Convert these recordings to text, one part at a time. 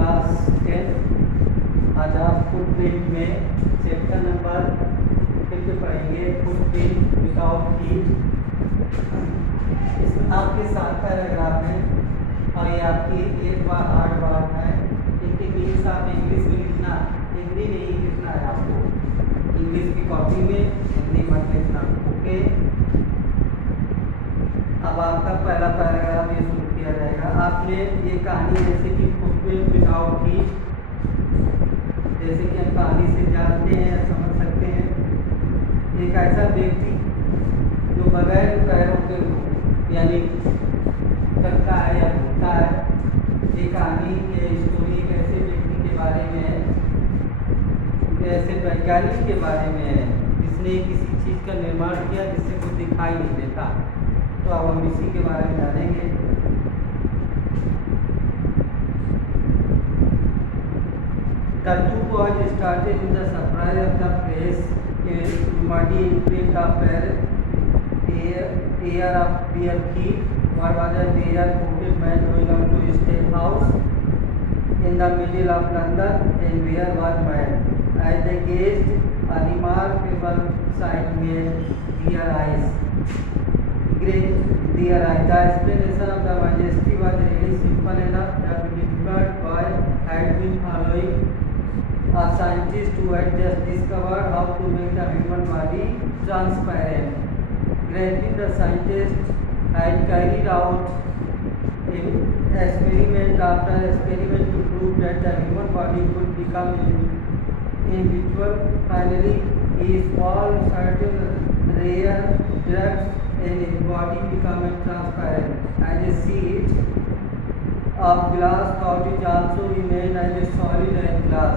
Class 10। आज आप footprint में चैप्टर नंबर 5 पढ़ेंगे, फुटप्रिंट विदाउट की। इसमें आपके 7 पैराग्राफ हैं और ये आपकी 1 बार 8 बार है। इनके मीन्स आप इंग्लिश में लिखना, हिंदी में ही लिखना है आपको। इंग्लिश की कॉपी में हिंदी मत लिखना, ओके। अब आपका पहला पैराग्राफ ये शुरू किया जाएगा। आपने ये कहानी जैसे कि फुटप्रिंट विदाउट की, जैसे कि हम कहानी से जानते हैं, समझ सकते हैं, एक ऐसा व्यक्ति जो बगैर पैरों के यानी चलता है या घूमता है। ये कहानी ये स्टोरी एक ऐसे व्यक्ति के बारे में है, ऐसे वैज्ञानिक के बारे में है जिसने किसी चीज़ का निर्माण किया जिससे कुछ दिखाई नहीं देता। तो अब हम इसी के बारे में जानेंगे। The two boys started in the surprise of the place, a muddy imprint of air of their feet. What was a bare footed man going up to step house in the middle of London, and where was man? As they gazed, a remarkable sight met their eyes. The explanation of the majesty was really simple enough. The difficult boy had been following a scientist who had just discovered how to make the human body transparent. Gradually, the scientist had carried out experiment after experiment to prove that the human body could become invisible. Finally, he solved certain rare drugs and his body became transparent as a sheet of glass, thought it also remained as a solid as glass.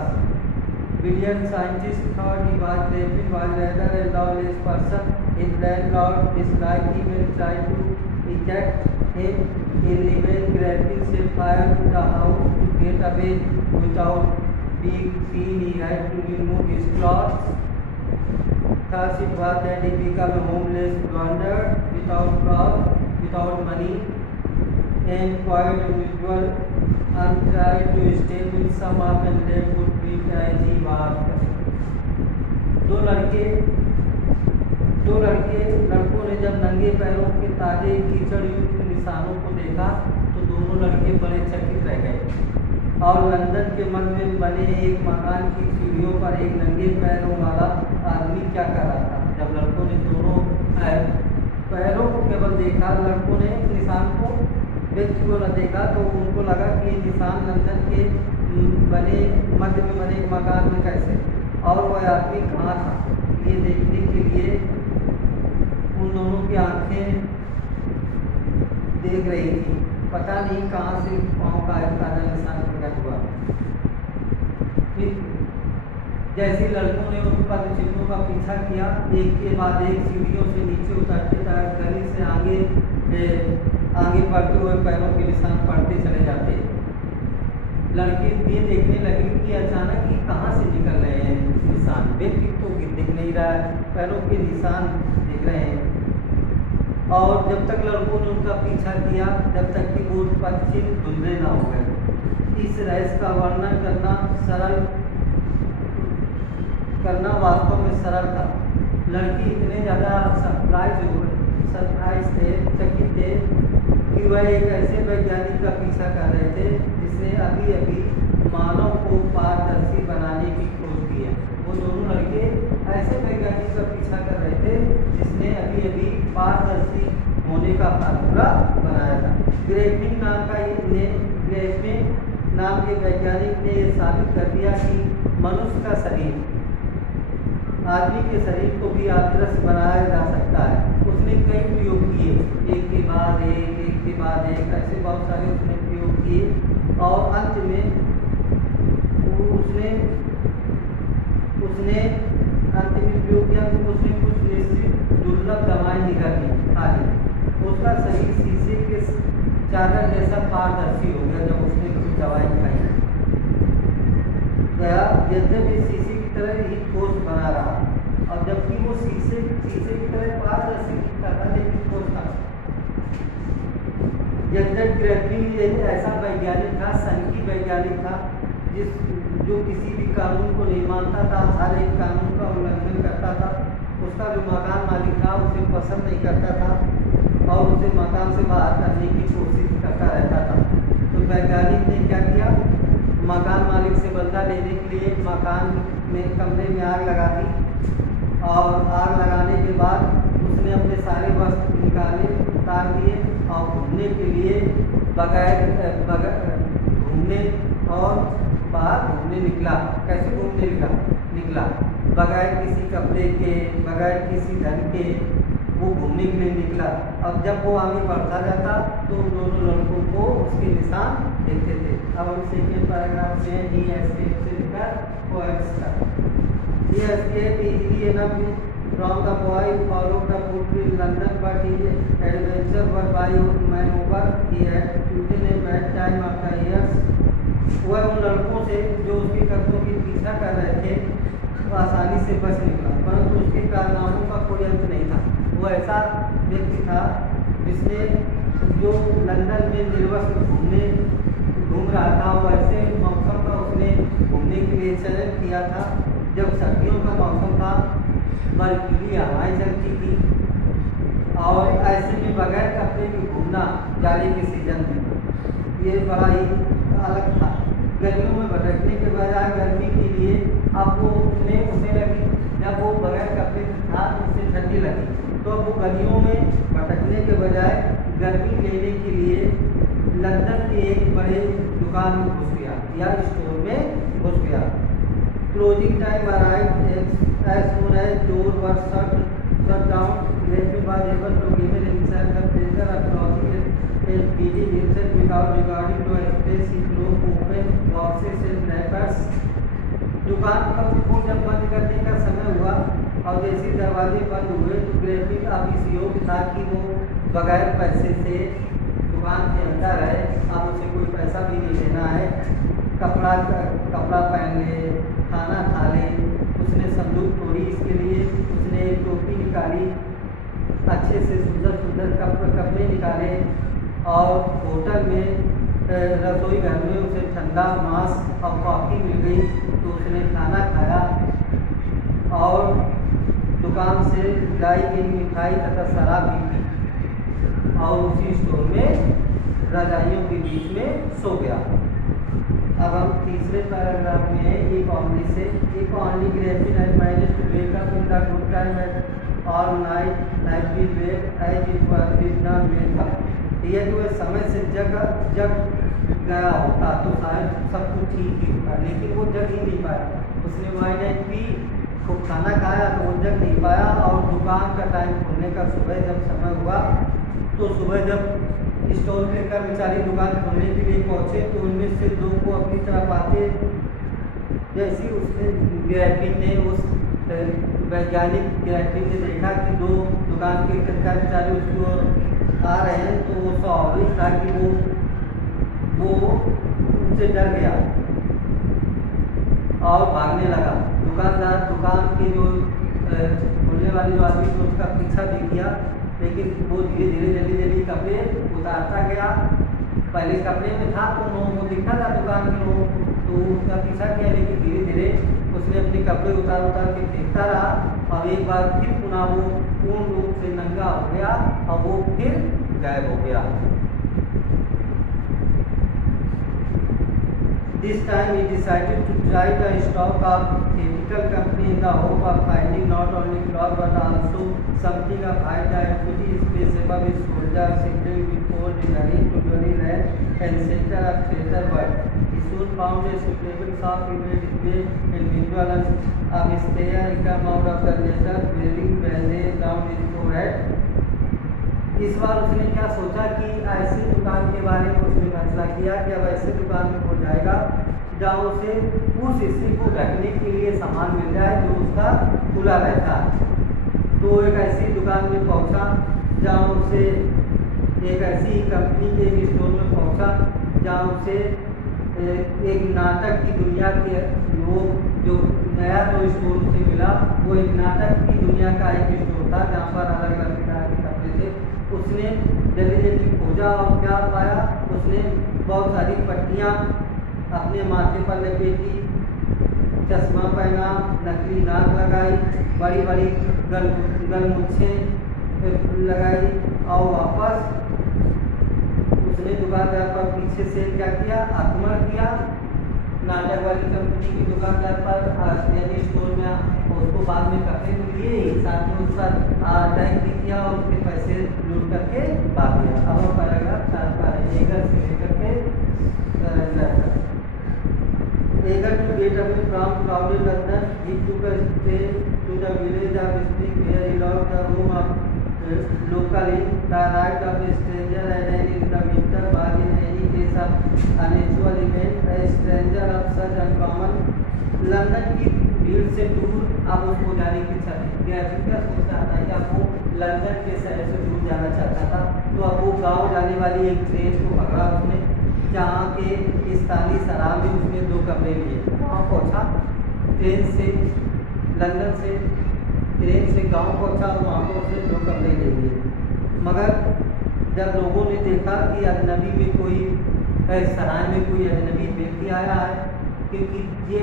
Brilliant scientist thought he was David was rather a lawless person. His landlord disliked him and tried to eject him. He remained gradually set fire to the house to get away without being seen. He had to remove his clothes. Thus it was that he became a homeless wanderer without clothes, without money, and quite unusual, and tried to step in some up and left footprint as he walked. लड़कों ने जब नंगे पैरों के ताजे कीचड़ युक्त निशानों को देखा तो दोनों लड़के बड़े चकित रह गए। और लंदन के मध्य में बने एक मकान की सीढ़ियों पर एक नंगे पैरों वाला आदमी क्या कर रहा था। जब लड़कों ने दोनों पैरों को केवल देखा, लड़कों ने निशान को व्यक्ति को न देखा, तो उनको लगा कि ये निशान लंदन के बने मध्य में बने एक मकान में कैसे, और वह आदमी कहाँ था। ये देखने के लिए उन दोनों की आंखें देख रही थी। पता नहीं कहाँ से पाँव का एक ताजा निशान प्रकट हुआ। फिर जैसे लड़कों ने उन पदचिन्हों का पीछा किया, एक के बाद एक सीढ़ियों से नीचे उतरते गली से आगे बढ़ते हुए पैरों के निशान पड़ते चले जाते। लड़के ये देखने लगे कि अचानक ही कहाँ से निकल रहे हैं निशान। व्यक्ति तो दिख नहीं रहा है, पैरों के निशान दिख रहे हैं। और जब तक लड़कों ने उनका पीछा किया, जब तक कि वो पदचिन्ह धुंधले ना हो गए। इस रहस्य का वर्णन करना वास्तव में सरल था। लड़की इतने ज़्यादा सरप्राइज थे, चकित थे कि वह एक ऐसे वैज्ञानिक का पीछा कर रहे थे जिसने अभी अभी मानव को पारदर्शी बनाने की खोज की है। वो दोनों लड़के ऐसे वैज्ञानिक का पीछा कर रहे थे जिसने अभी अभी पारदर्शी होने का फार्मूला बनाया था। ग्रेफिन नाम के वैज्ञानिक ने यह साबित कर दिया कि मनुष्य का शरीर आदमी के शरीर को भी आदर्श बनाया जा सकता है। उसने कई प्रयोग किए, एक के बाद एक ऐसे बहुत सारे उसने प्रयोग किए, और अंत में उसने अंतिम प्रयोग किया तो उसने कुछ निश्चित दुर्लभ दवाएं निकाली खाली। उसका शरीर शीशे के चादर जैसा पारदर्शी हो गया जब उसने कुछ दवाएं खाई। यद्यपि शीशे की तरह ही ठोस बना रहा, और जबकि वो शीशे की तरह पारदर्शी दिखता था लेकिन ठोस था। एडवर्ड ग्रेफिन एक ऐसा वैज्ञानिक था, संघीय वैज्ञानिक था, जो किसी भी कानून को नहीं मानता था, हर एक कानून का उल्लंघन करता था। उसका जो मकान मालिक था उसे पसंद नहीं करता था और उसे मकान से बाहर करने की कोशिश करता रहता था। तो वैज्ञानिक ने क्या किया, मकान मालिक से बदला लेने के लिए मकान में कमरे में आग लगा दी और आग लगाने के बाद उसने अपने सारे वस्त्र निकाले, उतार दिए और घूमने के लिए घूमने और बाहर घूमने निकला। कैसे घूमने निकला? बगैर किसी कपड़े के, बगैर किसी धन के वो घूमने के लिए निकला। अब जब वो आगे बढ़ता जाता तो उन दोनों लड़कों को उसके निशान देखते थे। अब हम सेकेंड पैराग्राफ में ही एस्केप से लेकर पोएट्स तक। He escaped easily enough from the boy who followed the boat in London, but his adventures were by man over. He had chosen a bad time after years. वह उन लड़कों से जो उसके कदमों की पीछा कर रहे थे वो आसानी से बच निकला, परंतु उसके कारनामों का कोई अंत नहीं था। वो ऐसा व्यक्ति था जिसने जो लंदन में निर्वस्त्र घूम रहा था, वो ऐसे मौसम का उसने घूमने के लिए चयन किया था जब सर्दियों का मौसम था, बर्फीली हवाएं चलती थी और ऐसे में बगैर कपड़े के घूमना जाड़े के सीजन में ये बड़ा ही अलग था। गर्मियों में भटकने के बजाय गर्मी के लिए अब वो उसे लगी, जब वो बगैर कपड़े था तो उसे ठंडी लगी, तो अब वो गलियों में भटकने के बजाय गर्मी लेने के लिए लंदन के एक बड़े दुकान में घुस गया या स्टोर में घुस गया। Closing time arrived as soon as doors were shut down. Griffin was able to give himself the pleasure of closing and feeding himself without regarding to a space. He broke open boxes and wrappers. दुकान को जब बंद करने का समय हुआ और जैसे दरवाजे बंद हुए तो ग्रेफिन अब इस योग्य था कि वो बगैर पैसे से दुकान के अंदर है, अब उसे कोई पैसा भी नहीं देना है, कपड़ा पहन ले, खाना खा ले। उसने संदूक तोड़ी, इसके लिए उसने एक टोपी निकाली, अच्छे से सुंदर कपड़े निकाले और होटल में रसोई घर में उसे ठंडा मांस और कॉफ़ी मिल गई तो उसने खाना खाया और दुकान से लाई गई मिठाई तथा शराब भी पी और उसी स्टोर में रजाइयों के बीच में सो गया। अब हम तीसरे पैराग्राफ में है एक only Griffin and managed to wake up in the good time at all night had been wake as it was did not wake up. यह जो समय से जग गया होता तो शायद सब कुछ ठीक ही होता, लेकिन वो जग ही नहीं पाया। उसने वाइन पी, खूब खाना खाया तो वो जग नहीं पाया और दुकान का टाइम खुलने का सुबह जब समय हुआ तो सुबह जब स्टोर के कर्मचारी दुकान खोलने के लिए पहुंचे तो उनमें से दो को अपनी तरफ आते जैसे उसने ग्रेफिन ने उस वैज्ञानिक ग्रेफिन ने देखा कि दो दुकान के कर्मचारी उसको आ रहे हैं तो वो स्वाभाविक था कि वो उनसे डर गया और भागने लगा। दुकानदार दुकान के जो खोलने वाले जो आदमी थे उसका पीछा भी किया, लेकिन वो धीरे धीरे जल्दी कपड़े उतारता गया। पहले कपड़े में था तो लोगों को दिखता था दुकान के लोगों को, तो उसका पीछा किया, लेकिन धीरे धीरे उसने अपने कपड़े उतार के फेंकता रहा और एक बार फिर पुनः वो पूर्ण रूप से नंगा हो गया और वो फिर गायब हो गया। This time he decided to try the stock of theatrical company in the hope of finding not only cloth but also something of high diameter space above his shoulders, simply before returning to Johnny Land and center of theatre world. He soon found a suitable shop in a display and visual of his there come out of the letter wearing bandage down his forehead. इस बार उसने क्या सोचा कि ऐसी दुकान के बारे में उसने फैसला किया कि अब ऐसे दुकान में हो जाएगा जहाँ उसे उस हिस्से को ढकने के लिए सामान मिल जाए जो उसका खुला रहता है। तो एक ऐसी दुकान में पहुँचा जहाँ उसे एक ऐसी कंपनी के एक स्टोर में पहुँचा जहाँ उसे एक नाटक की दुनिया के लोग जो नया जो स्टोर उसे मिला वो एक नाटक की दुनिया का एक स्टोर था जहाँ पर अलग अलग प्रकार के कपड़े थे। उसने जल्दी जल्दी खोजा और क्या पाया, उसने बहुत सारी पट्टियाँ अपने माथे पर लपेटी, चश्मा पहना, नकली नाक लगाई, बड़ी बड़ी गलमुच्छें लगाई और वापस उसने दुकानदार पर पीछे से क्या किया, आक्रमण किया। नाटक वाली कंपनी की दुकानदार पर यानी स्टोर में उसको बाद में कपड़े तो लिए ही, साथ में उसका अटैक भी किया और उसके पैसे लूट करके भाग गया। अब पैराग्राफ 4 का है, एगर से लेकर के सरेंडर तक। Eager to get away from crowded London, he took a stay to the village of Smith, where he locked the room of local inn. The right of a stranger and in the winter was in any case of unusual event, a stranger of such uncommon. London की भीड़ से दूर आप उसको जाने की इच्छा थी। ग्रेफिका सोच रहा था कि आपको लंदन के शहर से दूर जाना चाहता था, तो अब वो गाँव जाने वाली एक ट्रेन को पकड़ा उसने, जहाँ के स्थानीय शराब में उसने 2 कमरे लिए। वहाँ पहुँचा ट्रेन से, लंदन से ट्रेन से गांव पहुँचा और वहाँ पर उसने 2 कमरे ले लिए। मगर जब लोगों ने देखा कि अजनबी में कोई सराय में कोई अजनबी व्यक्ति आया है, क्योंकि ये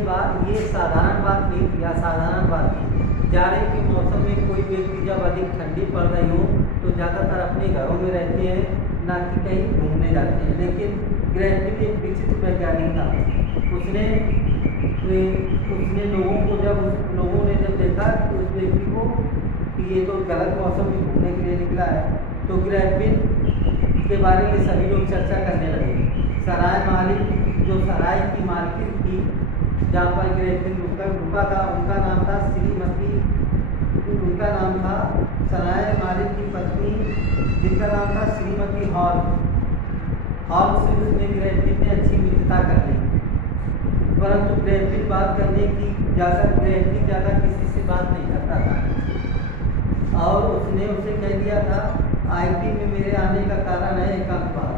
साधारण बात नहीं थी, असाधारण बात थी। जाड़े के मौसम में कोई व्यक्ति जब अधिक ठंडी पड़ रही हो तो ज़्यादातर अपने घरों में रहते हैं, ना कि कहीं घूमने जाते हैं। लेकिन ग्रेफिक एक विचित्र वैज्ञानिक था। उसने लोगों को लोगों ने जब देखा कि उस व्यक्ति को कि ये तो गलत मौसम में घूमने के लिए निकला है, तो ग्रेफिक के बारे में सभी लोग चर्चा करने लगे। सराय मालिक, जो सराय की मार्केट थी जहाँ पर ग्रेफिक रुका था, उनका नाम था श्रीमती, उनका नाम था सराय मालिक की पत्नी जिनका नाम था श्रीमती हॉल से उसने ग्रेफिक ने अच्छी मित्रता कर ली। परंतु ग्रेफिक बात करने की ज़्यादा किसी से बात नहीं करता था और उसने उसे कह दिया था, आईटी में मेरे आने का कारण है एकांतवाद।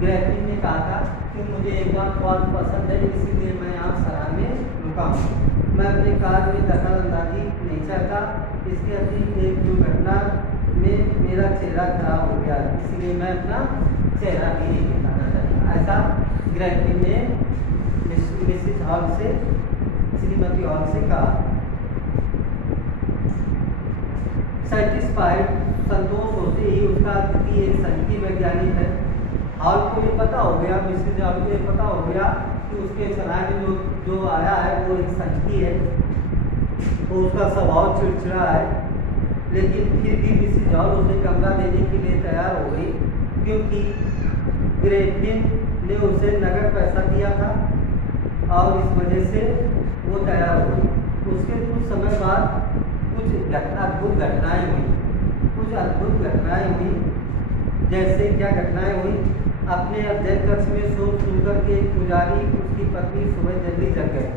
ग्रेफिक ने कहा था कि मुझे एकांतवाद पसंद है, इसीलिए मैं यहाँ सराय में रुका हूँ। मैं अपने कार्य में दखल अंदाजी नहीं चाहता, इसके अतिरिक्त एक दुर्घटना में मेरा चेहरा खराब हो गया, इसलिए मैं अपना चेहरा भी नहीं दिखाना चाहता। ऐसा ग्रेफिक ने मिसेज हॉल से, श्रीमती हॉल से कहा। सेटिस्फाइड, संतोष होते ही उसका कि एक संगीत वैज्ञानिक है। हॉल को ये पता हो गया, मिसेज हॉल को ये पता हो गया कि उसके सराय में जो आया है वो एक संगीत है, तो उसका स्वभाव चिड़चिड़ा है। लेकिन फिर भी मिसेज हॉल उसे कमरा देने के लिए तैयार हो गई, क्योंकि ग्रेफिक ने उसे नगद पैसा दिया था और इस वजह से वो तैयार हो गई। उसके कुछ समय बाद कुछ अद्भुत घटनाएँ हुई। जैसे क्या घटनाएँ हुई, अपने अध्ययन कक्ष में शोर सुनकर के पुजारी उसकी पत्नी सुबह जल्दी जग गए।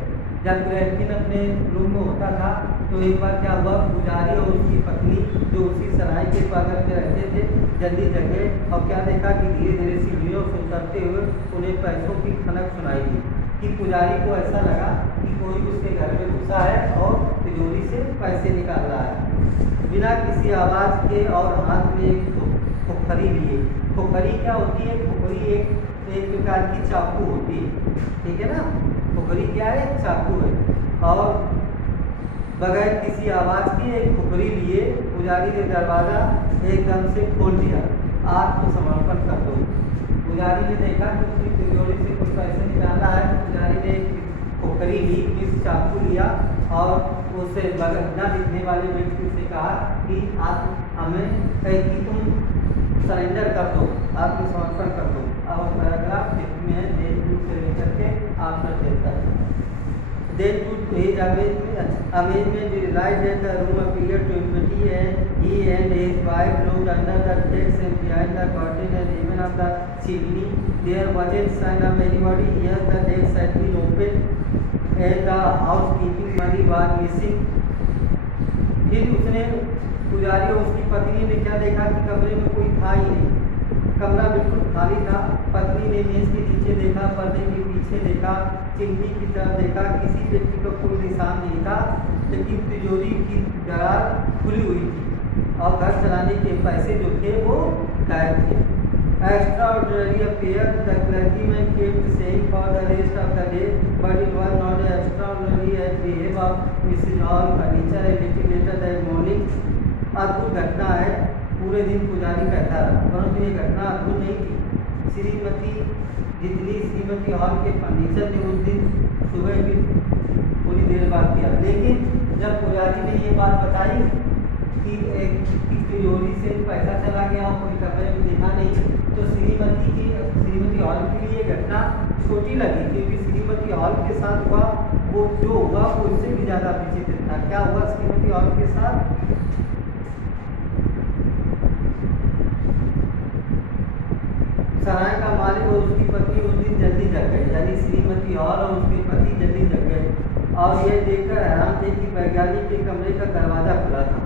जब ग्रेफिक अपने रूम में होता था तो एक बार क्या हुआ, पुजारी और उसकी पत्नी जो उसी सराय के बगल में रहते थे जल्दी जग गए और क्या देखा कि धीरे धीरे सीढ़ियों से उतरते हुए उन्हें पैसों की खनक सुनाई दी। कि पुजारी को ऐसा लगा कि कोई उसके घर में घुसा है और तिजोरी से पैसे निकाल रहा है। बिना किसी आवाज़ के और हाथ में एक खोखरी लिए। खोखरी क्या होती है? खोखरी एक प्रकार की चाकू होती है, ठीक है ना। खोखरी क्या है? चाकू है। और बगैर किसी आवाज़ के एक खोखरी लिए पुजारी ने दरवाज़ा एकदम से खोल दिया। आत्मसमर्पण कर दो। पुजारी ने देखा कि उसकी तिजोरी से कुछ पैसे निकाला है, तो पुजारी ने खोखरी ली, इस चाकू लिया और उससे बगल न दिखने वाले व्यक्ति से कहा कि आप हमें कि तुम सरेंडर कर दो, आत्मसमर्पण कर दो। अब पैराग्राफ में है डेट 2 से लेकर के आफ्टर डेट तक। Then to his amazement, he realized that the room appeared to empty, and he and his wife looked under the desk and behind the curtain and even of the chimney. There wasn't sign of anybody. Yes, the desk had been opened and the housekeeping money was missing. फिर उसने पुजारी और उसकी पत्नी ने क्या देखा कि कमरे में कोई था ही नहीं। कमरा बिल्कुल खाली था। पत्नी ने मेज के नीचे देखा, पर्दे के पीछे देखा, चिमनी की तरफ देखा, किसी व्यक्ति का कोई निशान नहीं था, लेकिन तिजोरी की दरार खुली हुई थी और घर चलाने के पैसे जो थे वो गायब थे। Extraordinary affair, the clergyman kept saying for the rest of the day, but it was not as extraordinary as the behavior of Mrs. Hall furniture a little later that morning. अद्भुत घटना है, पूरे दिन पुजारी कहता रहा, परंतु ये घटना अद्भुत नहीं थी। श्रीमती हॉल के फर्नीचर ने उस दिन सुबह भी थोड़ी देर बाद किया, लेकिन जब पुजारी ने ये बात बताई कि एक तिजोरी से पैसा चला गया और कोई कमरे में देखा नहीं, तो श्रीमती हॉल के लिए घटना छोटी लगी, क्योंकि श्रीमती हॉल के साथ हुआ वो जो हुआ वो इससे भी ज़्यादा विचित्र था। क्या हुआ श्रीमती हॉल के साथ? सराय का मालिक और उसकी पत्नी उस दिन जल्दी जग गए, यानी श्रीमती हॉल और उसके पति जल्दी जग गए और यह देखकर हैरान थे कि वैज्ञानिक के कमरे का दरवाज़ा खुला था,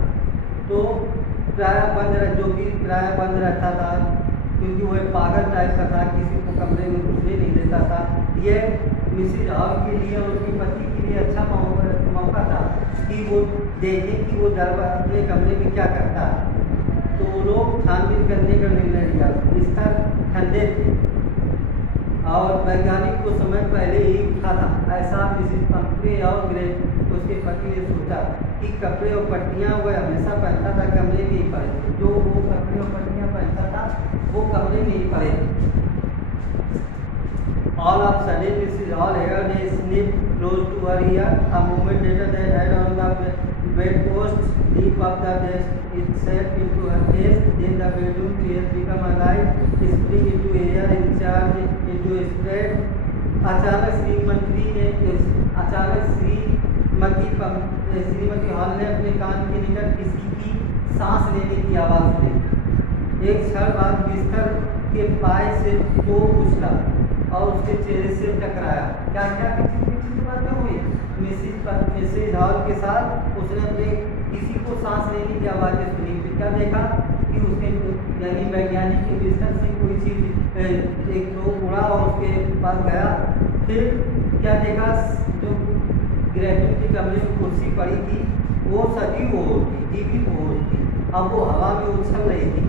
तो जो कि प्राय बंद रहता था, क्योंकि वो एक पागल टाइप का था, किसी को कमरे में घुसने नहीं देता था। यह मिसेज हॉल के लिए और उनके पति के लिए अच्छा मौका था कि वो देखें कि वो अपने कमरे में क्या करता है। तो वो लोग छानबीन करने का निर्णय लिया। बिस्तर ठंडे थे और वैज्ञानिक को समय पहले ही उठा था, ऐसा मिसेज पंपले और ग्रे उसके पति ने सोचा कि कपड़े और पट्टियाँ वह हमेशा पहनता था, कमरे में ही पड़े थे। जो वो कपड़े और पट्टियाँ पहनता था वो कमरे में ही पड़े थे। All of a sudden, Mrs. Hall heard a snip close to her ear. A moment later, the head on the bedpost leaped up the desk itself into her face. Then the bedroom chairs become alive, spring into air and charge into a spread. अचानक Shrimati hall ने अपने कान के निकट किसी की सांस लेने की आवाज़ सुनी। एक क्षण बाद बिस्तर के पाए से तो उछला और उसके चेहरे से टकराया। क्या क्या विचित्र बातें हुई मिसेज हॉल के साथ? उसने अपने किसी को सांस लेने की आवाज़ें सुनी। फिर क्या देखा कि उसके यानी वैज्ञानिक के बिस्तर से कोई चीज़ एक तो उड़ा और उसके पास गया। फिर क्या देखा, जो ग्रेविटी के कमरे में कुर्सी पड़ी थी वो सजी हो थी, जीवित हो थी, अब वो हवा में उछल रही थी।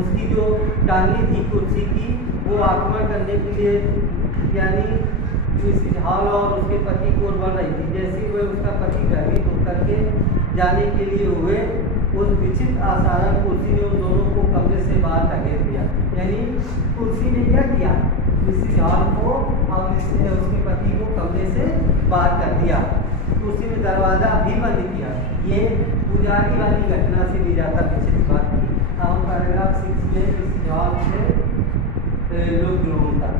उसकी जो टांगी थी कुर्सी की वो आक्रमण करने के लिए यानी मिसेज हॉल और उसके पति को बढ़ रही थी। जैसे वह उसका पति भयभीत होकर के जाने के लिए हुए, उस विचित्र असाधारण कुर्सी ने उन दोनों को कमरे से बाहर धकेल दिया। यानी कुर्सी ने क्या किया, मिसेज हॉल को और उसके पति को कमरे से बाहर कर दिया। कुर्सी ने दरवाज़ा भी बंद किया। ये पुजारी वाली घटना से भी ज़्यादा विचित्र बात थी। अब पैराग्राफ 6 में मिसेज हॉल से लोग होता।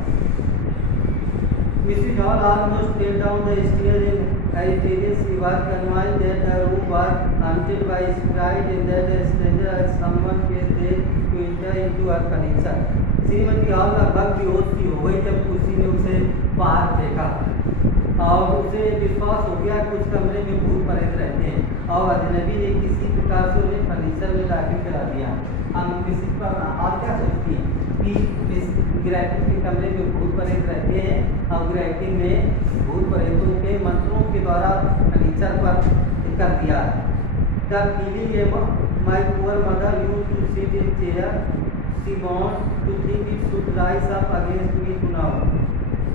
Mrs. Hall almost fell down the stairs in agitation. She was convinced that the room was haunted by spirits and that a stranger as someone was there to enter into her furniture. Shrimati hall लगभग बेहोश सी हो गई जब किसी ने उसे बाहर फेंका और उसे विश्वास हो गया कुछ कमरे में भूत प्रेत रहते हैं और अजनबी ने किसी प्रकार से उन्हें फर्नीचर में दाखिल करा दिया। हम किसी पर आप क्या सोचती हैं कि इस ग्रैफिक के कमरे में भूत प्रेत रहते हैं और ग्रैफिक में भूत प्रेतों के मंत्रों के द्वारा फर्नीचर पर कर दिया। The feeling my poor mother used to sit in chair she want to think it should rise up against me to now.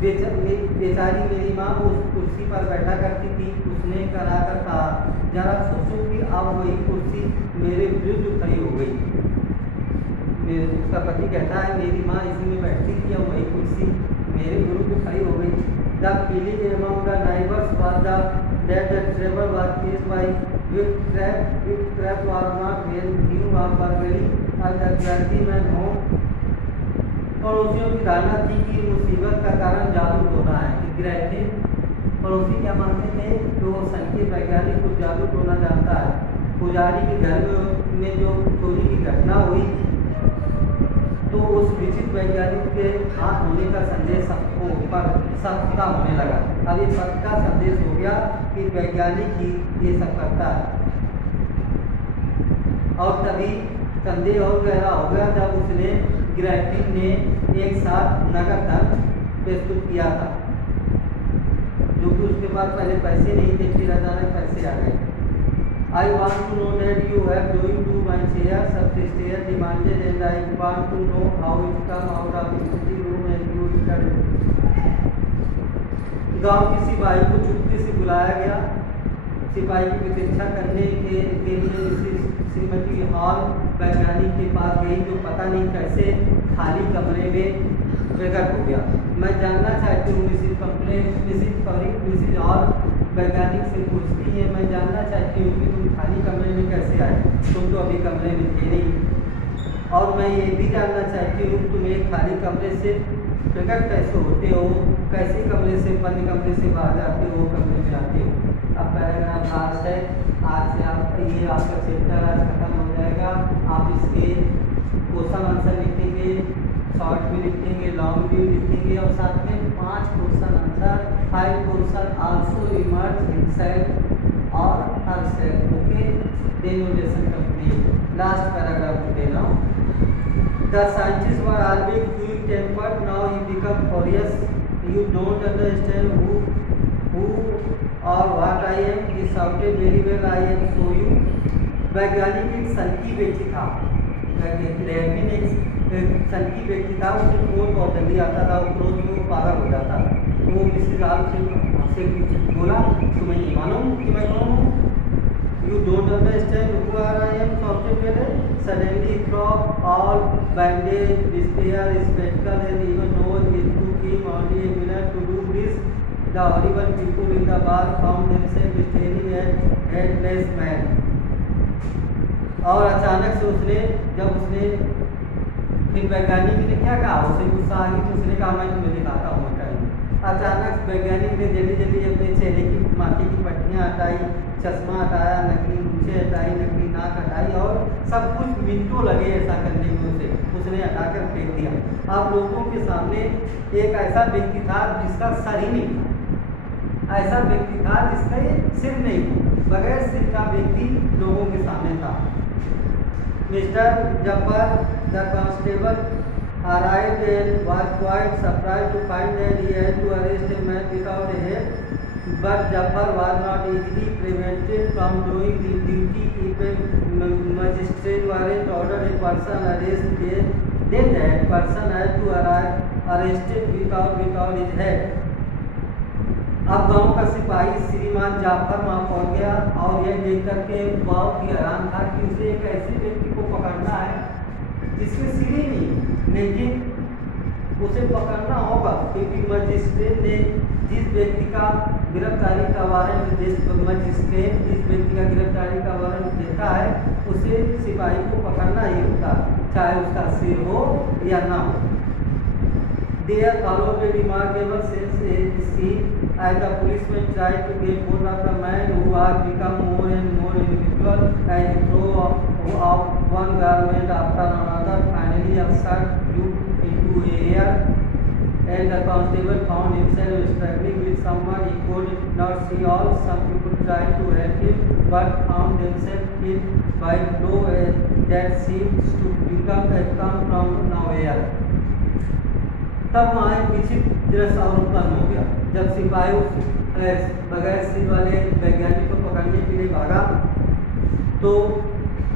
बेचारी मेरी माँ उस कुर्सी पर बैठा करती थी। उसने कराकर कहा, जरा सोचो कि अब वही कुर्सी मेरे विरुद्ध खड़ी हो गई। उसका पति कहता है मेरी माँ इसी में बैठती थी और वही कुर्सी मेरे विरुद्ध खड़ी हो गई। The feeling among the neighbors was that the trouble was faced by witchcraft was not well knew of burglary and the clergyman home। पड़ोसियों की धारणा थी कि मुसीबत का कारण जादू टोना है। ग्रैफिक पड़ोसी क्या मानते थे कि वो संकेत वैज्ञानिक को जादू टोना जानता है। पुजारी के घर में जो चोरी की घटना हुई तो उस विचित्र वैज्ञानिक के हाथ होने का संदेश सबको ऊपर सबका होने लगा। अब ये सबका संदेश हो गया कि वैज्ञानिक ही ये सब करता है। और तभी संदेह और गहरा हो गया जब उसने ग्रैफिक ने एक साथ नगद धन प्रस्तुत किया था, जो कि उसके पास पहले पैसे नहीं थे, फिर अचानक पैसे आ गए। I want to know that you have doing to my chair, subsister demanded, and I want to know how it come out of the sitting room and you started. गांव की सिपाही को चुपके से बुलाया गया। सिपाही की प्रतीक्षा करने के लिए श्रीमती हॉल वैज्ञानिक के पास गई, जो पता नहीं कैसे खाली कमरे में प्रकट हो गया। मैं जानना चाहती हूँ मिसिज हॉल वैज्ञानिक से पूछती है, मैं जानना चाहती हूँ कि तुम खाली कमरे में कैसे आए, तुम तो अभी कमरे में थे नहीं। और मैं ये भी जानना चाहती हूँ तुम एक खाली कमरे से प्रकट कैसे होते हो, कैसे कमरे से बंद कमरे से बाहर जाते हो, कमरे में आते हो। अब पैराग्राफ लास्ट है। आज से आप ये आपका चैप्टर आज खत्म हो जाएगा। आप इसके क्वेश्चन आंसर लिखेंगे, शॉर्ट भी लिखेंगे, लॉन्ग भी लिखेंगे, और साथ में 5 question answer, 5 question also emerge himself और herself. Okay, then your lesson complete. Last paragraph today now. The scientists were always quick-tempered. Now he become furious. You don't understand who or what I am. He shouted, very well, I am show you. वैज्ञानिक एक सनकी व्यक्ति था। Lewin एक सनकी व्यक्ति था। उसे क्रोध बहुत जल्दी आता था, वो क्रोध में वो पागल हो जाता। वो मिसेज हॉल से बोला, तुम्हें नहीं मालूम कि मैं कौन हूँ? You don't understand who I am, shouted Pele. Suddenly through all bandage, despair, spectacle, and even though it took him only a minute to do this, the horrible people in the bar found themselves staring at headless man. और अचानक से फिर वैज्ञानिक ने क्या कहा, उसे गुस्सा आ गई, तो उसने कहा मैं तुम्हें दिखाता हूँ हटाई। अचानक वैज्ञानिक ने जल्दी जल्दी अपने चेहरे की माथे की पट्टियाँ हटाई, चश्मा हटाया, नकली मूंछें हटाई, नकली नाक हटाई, और सब कुछ मिनटों लगे ऐसा करने में उसने हटाकर फेंक दिया। आप लोगों के सामने एक ऐसा व्यक्ति था जिसका सर ही नहीं था, ऐसा व्यक्ति था जिसका सिर नहीं था, बगैर सिर का व्यक्ति लोगों के सामने था। Mister Jabbar the constable arrived and was quite surprised to find that he had to arrest a man without a head. But Jafar was not easily prevented from doing the duty if a magistrate warrant ordered a person arrested, then that person had to arrive arrested without his head. अब गांव का सिपाही श्रीमान जाफर वहाँ पहुँच गया और यह देख करके बहुत ही हैरान था कि उसे एक ऐसे व्यक्ति को पकड़ना है जिसके सिर ही नहीं, लेकिन उसे पकड़ना होगा क्योंकि मजिस्ट्रेट ने जिस व्यक्ति का गिरफ्तारी का वारंट मजिस्ट्रेट जिस व्यक्ति का गिरफ्तारी का वारंट देता है उसे सिपाही को पकड़ना ही होता, चाहे उसका सिर हो या ना हो। There followed a remarkable scene as the policeman tried to get hold of the man who had become more and more individual and threw off one garment after another, finally upset flew into the air, and the constable found himself struggling with someone he could not see all. Some people tried to help him but found themselves hit by a blow that seemed to come from nowhere. तब वहाँ एक विचित्र दृश्य और उत्पन्न हो गया। जब सिपाही बगैर सिर वाले वैज्ञानिक को पकड़ने के लिए भागा तो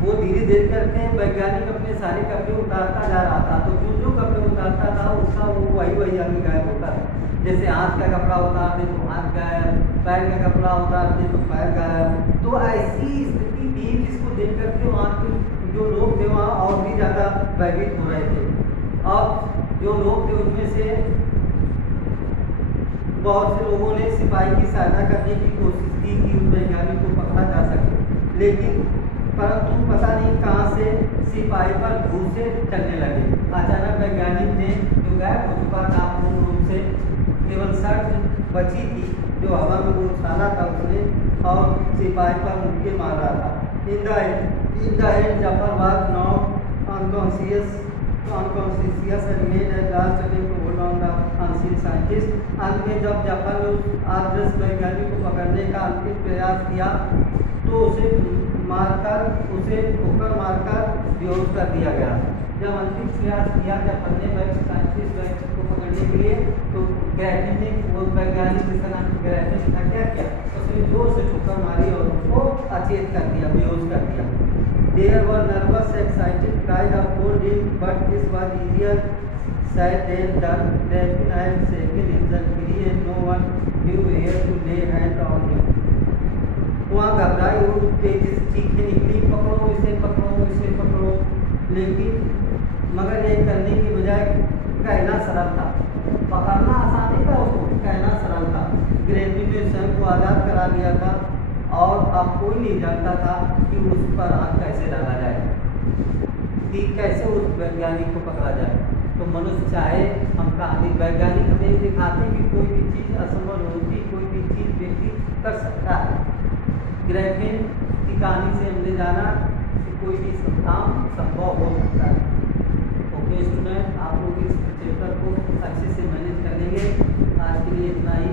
वो धीरे धीरे करके वैज्ञानिक अपने सारे कपड़े उतारता जा रहा था। तो जो कपड़े उतारता था उसका वो वही आगे गायब होता था। जैसे हाथ का कपड़ा उतार दे तो हाथ गायब, पैर का कपड़ा उतार दे तो पैर गायब। तो ऐसी स्थिति थी जिसको देख करके वहाँ के जो लोग थे वहाँ और भी ज़्यादा भयभीत हो रहे थे। अब जो लोग थे उनमें से बहुत से लोगों ने सिपाही की सहायता करने की कोशिश की कि उस वैज्ञानिक को पकड़ा जा सके, लेकिन परंतु पता नहीं कहां से सिपाही पर घूसे चलने लगे। अचानक वैज्ञानिक ने जो गायब हो चुका था पूर्ण रूप से, केवल शर्ट बची थी जो हवा में वो उछाला था उसने और सिपाही पर मुक्के मार रहा था। In the end Zafar was not unconscious and made a last attempt to hold on the unseen scientist. अंत में जब जापान ने उस अदृश्य वैज्ञानिक को पकड़ने का अंतिम प्रयास किया तो उसे ठोकर मारकर बेहोश कर दिया गया। जब अंतिम प्रयास किया जापान ने साइंटिस्ट को पकड़ने करने के लिए तो ग्रैफिन ने, वो वैज्ञानिक जिसका नाम ग्रैफिन था, क्या किया, उसने जोर से ठोकर मारी और उसको अचेत कर दिया, बेहोश कर दिया। There were nervous, excited, cried of cold, but this was easier said than done. Graphin had shaken in the tree and no one knew where to lay hand on him. वहाँ घबराई और तेजी से चीखें निकली, पकड़ो इसे, पकड़ो इसे, पकड़ो, लेकिन मगर ये करने की बजाय कहना सरल था। पकड़ना आसान नहीं था उसको, कहना सरल था। ग्रैफिन ने स्वयं को आज़ाद करा दिया था और अब कोई नहीं जानता था कि उस पर हाथ कैसे डाला जाए, कि कैसे उस वैज्ञानिक को पकड़ा जाए। तो मनुष्य चाहे, हम कहानी वैज्ञानिक हमें दिखाते कि कोई भी चीज़ असंभव होती, कोई भी चीज़ व्यक्ति कर सकता है। ग्रैफिन की कहानी से हमने जाना कि कोई भी काम संभव हो सकता है। ओके स्टूडेंट, आप लोग इस चैप्टर को अच्छे से मैनेज कर लेंगे। आज के लिए इतना ही।